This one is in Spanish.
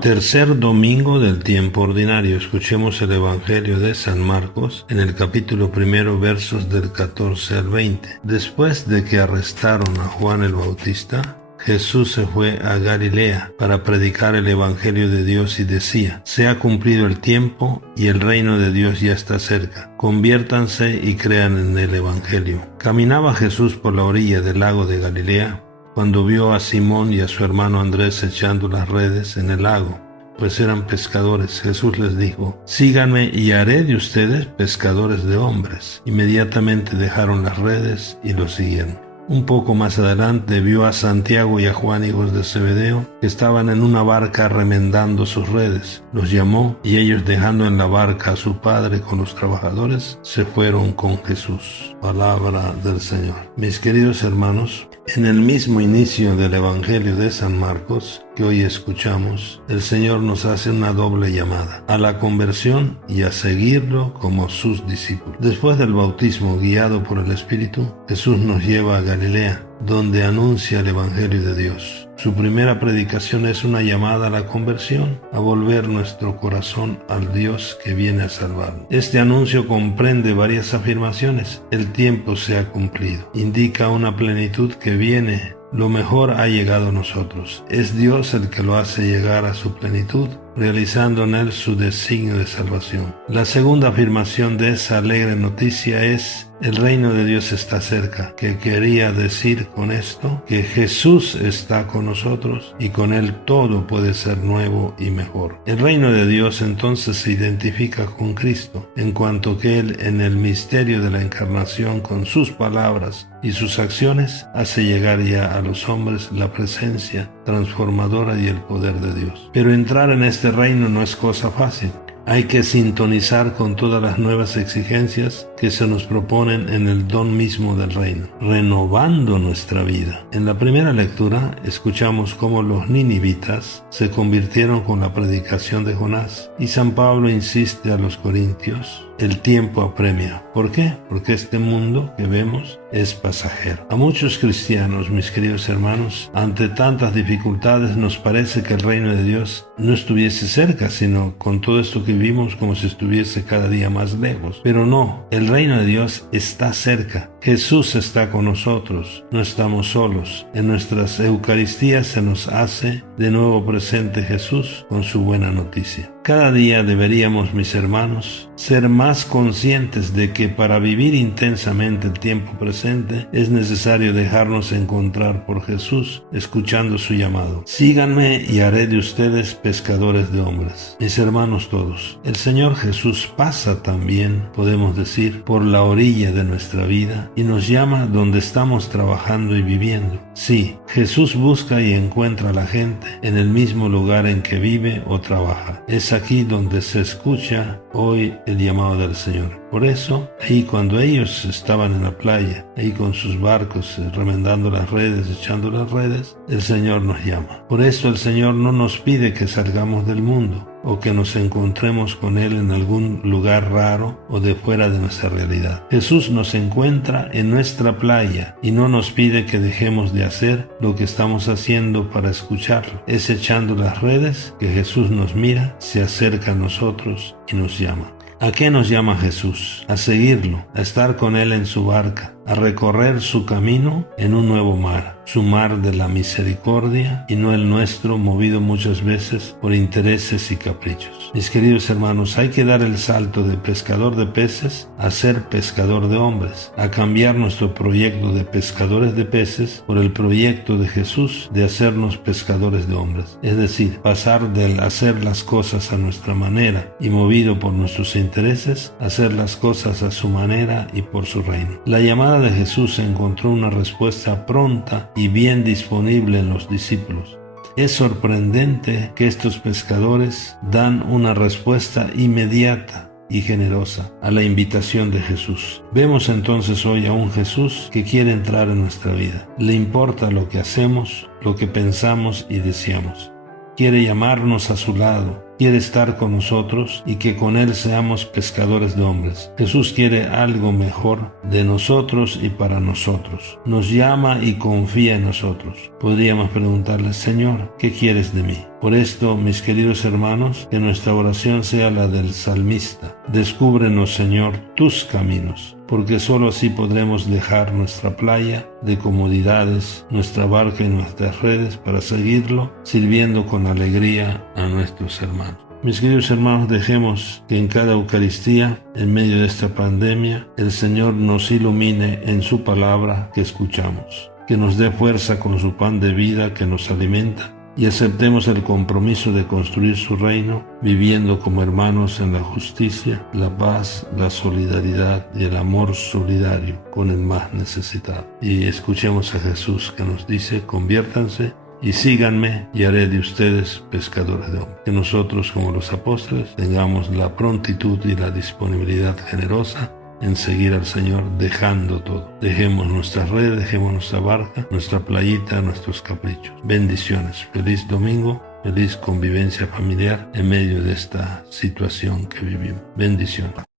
Tercer domingo del tiempo ordinario. Escuchemos el Evangelio de San Marcos en el capítulo 1, versos del 14 al 20. Después de que arrestaron a Juan el Bautista, Jesús se fue a Galilea para predicar el Evangelio de Dios y decía: se ha cumplido el tiempo y el reino de Dios ya está cerca. Conviértanse y crean en el Evangelio. Caminaba Jesús por la orilla del lago de Galilea cuando vio a Simón y a su hermano Andrés echando las redes en el lago, pues eran pescadores. Jesús les dijo: síganme y haré de ustedes pescadores de hombres. Inmediatamente dejaron las redes y lo siguieron. Un poco más adelante vio a Santiago y a Juan, hijos de Zebedeo, que estaban en una barca remendando sus redes. Los llamó y ellos, dejando en la barca a su padre con los trabajadores, se fueron con Jesús. Palabra del Señor. Mis queridos hermanos, en el mismo inicio del Evangelio de San Marcos que hoy escuchamos, el Señor nos hace una doble llamada: a la conversión y a seguirlo como sus discípulos. Después del bautismo guiado por el Espíritu, Jesús nos lleva a Galilea, donde anuncia el Evangelio de Dios. Su primera predicación es una llamada a la conversión, a volver nuestro corazón al Dios que viene a salvarnos. Este anuncio comprende varias afirmaciones. El tiempo se ha cumplido. Indica una plenitud que viene. Lo mejor ha llegado a nosotros. Es Dios el que lo hace llegar a su plenitud, realizando en él su designio de salvación. La segunda afirmación de esa alegre noticia es: el reino de Dios está cerca, que quería decir con esto que Jesús está con nosotros y con él todo puede ser nuevo y mejor. El reino de Dios entonces se identifica con Cristo, en cuanto que él, en el misterio de la encarnación, con sus palabras y sus acciones, hace llegar ya a los hombres la presencia transformadora y el poder de Dios. Pero entrar en este reino no es cosa fácil. Hay que sintonizar con todas las nuevas exigencias que se nos proponen en el don mismo del reino, renovando nuestra vida. En la primera lectura escuchamos cómo los ninivitas se convirtieron con la predicación de Jonás, y San Pablo insiste a los corintios: el tiempo apremia. ¿Por qué? Porque este mundo que vemos es pasajero. A muchos cristianos, mis queridos hermanos, ante tantas dificultades nos parece que el reino de Dios no estuviese cerca, sino con todo esto que vivimos como si estuviese cada día más lejos. Pero no, el reino de Dios está cerca. Jesús está con nosotros, no estamos solos. En nuestras Eucaristías se nos hace de nuevo presente Jesús con su buena noticia. Cada día deberíamos, mis hermanos, ser más conscientes de que para vivir intensamente el tiempo presente es necesario dejarnos encontrar por Jesús, escuchando su llamado: síganme y haré de ustedes pescadores de hombres. Mis hermanos todos, el Señor Jesús pasa también, podemos decir, por la orilla de nuestra vida y nos llama donde estamos trabajando y viviendo. Sí, Jesús busca y encuentra a la gente en el mismo lugar en que vive o trabaja. Es aquí donde se escucha hoy el llamado del Señor. Por eso, ahí cuando ellos estaban en la playa, ahí con sus barcos, remendando las redes, echando las redes, el Señor nos llama. Por eso el Señor no nos pide que salgamos del mundo o que nos encontremos con Él en algún lugar raro o de fuera de nuestra realidad. Jesús nos encuentra en nuestra playa y no nos pide que dejemos de hacer lo que estamos haciendo para escucharlo. Es echando las redes que Jesús nos mira, se acerca a nosotros y nos llama. ¿A qué nos llama Jesús? A seguirlo, a estar con Él en su barca, a recorrer su camino en un nuevo mar, su mar de la misericordia y no el nuestro, movido muchas veces por intereses y caprichos. Mis queridos hermanos, hay que dar el salto de pescador de peces a ser pescador de hombres, a cambiar nuestro proyecto de pescadores de peces por el proyecto de Jesús de hacernos pescadores de hombres. Es decir, pasar del hacer las cosas a nuestra manera y movido por nuestros intereses, a hacer las cosas a su manera y por su reino. La llamada de Jesús encontró una respuesta pronta y bien disponible en los discípulos. Es sorprendente que estos pescadores dan una respuesta inmediata y generosa a la invitación de Jesús. Vemos entonces hoy a un Jesús que quiere entrar en nuestra vida. Le importa lo que hacemos, lo que pensamos y deseamos. quiere llamarnos a su lado, quiere estar con nosotros y que con Él seamos pescadores de hombres. Jesús quiere algo mejor de nosotros y para nosotros. Nos llama y confía en nosotros. Podríamos preguntarle: Señor, ¿qué quieres de mí? Por esto, mis queridos hermanos, que nuestra oración sea la del salmista. Descúbrenos, Señor, tus caminos, porque sólo así podremos dejar nuestra playa de comodidades, nuestra barca y nuestras redes para seguirlo, sirviendo con alegría a nuestros hermanos. Mis queridos hermanos, dejemos que en cada Eucaristía, en medio de esta pandemia, el Señor nos ilumine en su palabra que escuchamos, que nos dé fuerza con su pan de vida que nos alimenta, y aceptemos el compromiso de construir su reino, viviendo como hermanos en la justicia, la paz, la solidaridad y el amor solidario con el más necesitado. Y escuchemos a Jesús que nos dice: conviértanse y síganme y haré de ustedes pescadores de hombres. Que nosotros, como los apóstoles, tengamos la prontitud y la disponibilidad generosa en seguir al Señor, dejando todo. Dejemos nuestras redes, dejemos nuestra barca, nuestra playita, nuestros caprichos. Bendiciones. Feliz domingo, feliz convivencia familiar en medio de esta situación que vivimos. Bendiciones.